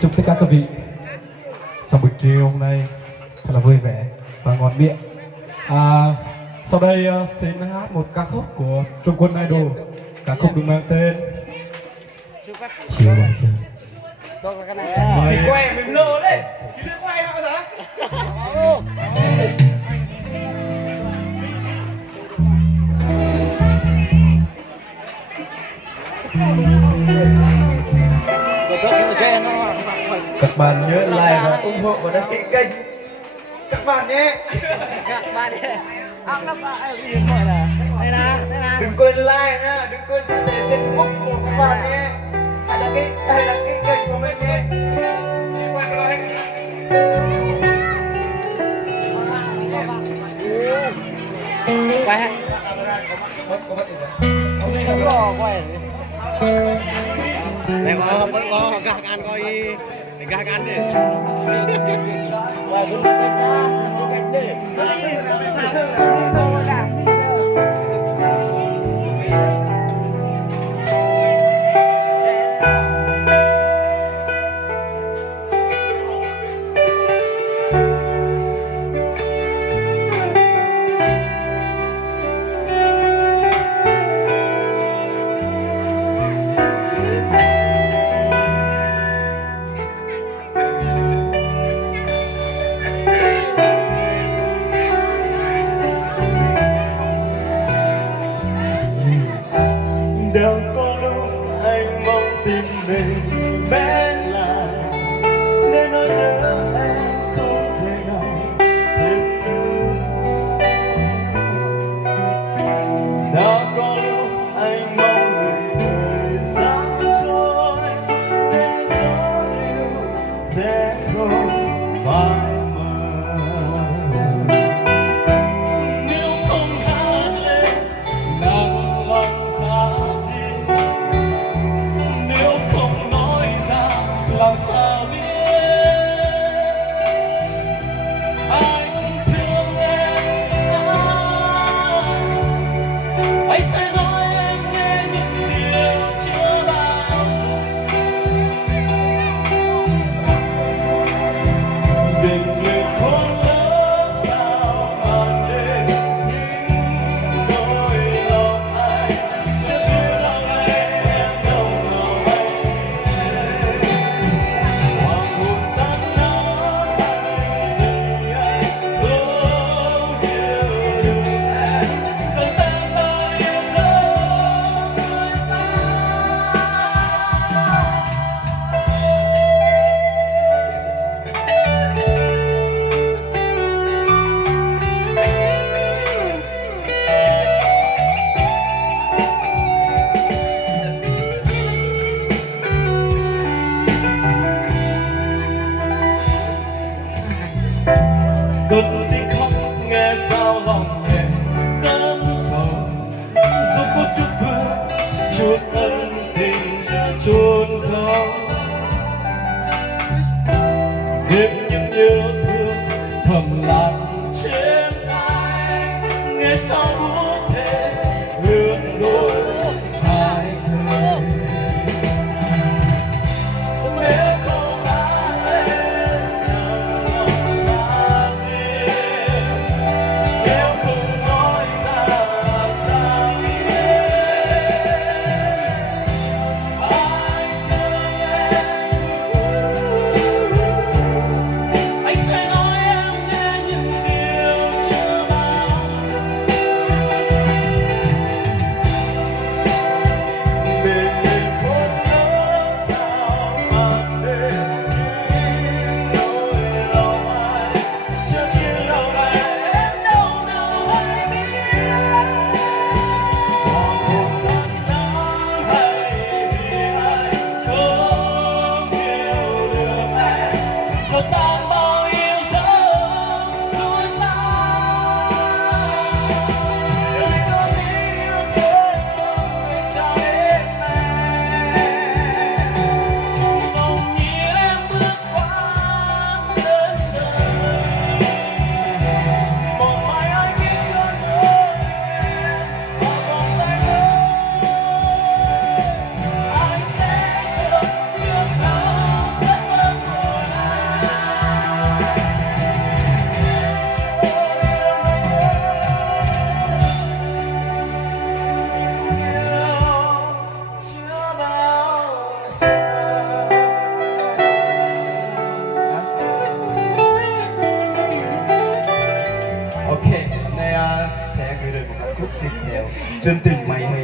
Chúc tất cả các vị sau buổi chiều hôm nay thật là vui vẻ và ngon miệng. Sau đây xin hát một ca khúc của Trung Quân Idol. Ca khúc được mang tên Chiều Buổi Chiều. Thì quay mình lơ đấy. Cái nước quay nào hả? Các bạn nhớ like và ủng hộ và đăng ký kênh các bạn nhé. Các bạn nhé. Các bạn gọi là đây là Đừng quên like nhá, đừng quên chia sẻ trên Facebook của các bạn nhé. Hay là cái kênh của mình nhé. Quay lại. quay có quay này có gác ăn coi gác ăn đi quay cũng Đang có lúc anh mong tìm mình bé lại nên nỗi nhớ em không thể nào thêm nữa. Đã có lúc anh mong ngừng thời gian trôi nên gió yêu sẽ không phai mờ. Nếu không hát lên nặng lòng làm sao biết anh thương em, anh sẽ nói em nghe những điều chưa bao giờ. chân tình mày hay